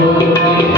Thank you.